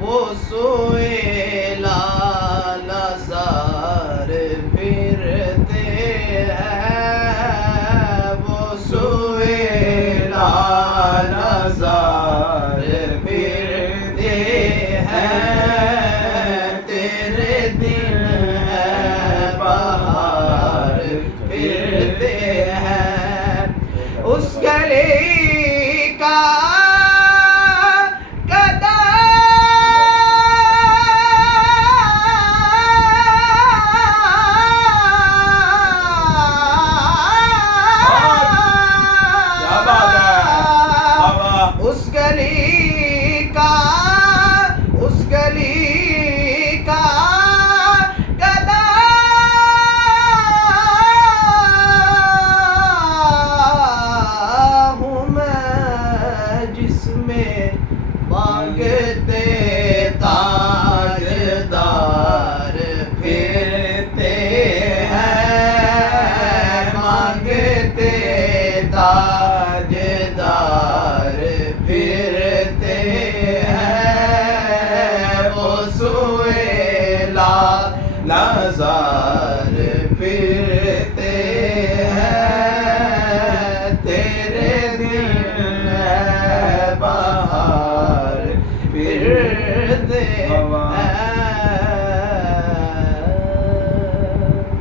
وہ سوئے لال زار پھرتے ہیں، وہ سوئے لال زار پھرتے ہیں، تیرے دن ہے بہار پھرتے ہیں، اس گلی کا اس گلی کا گدا ہوں میں، جس میں مانگتے تاجدار پھرتے ہیں، مانگتے تاجدار پھرتے سوئے لال زار پھر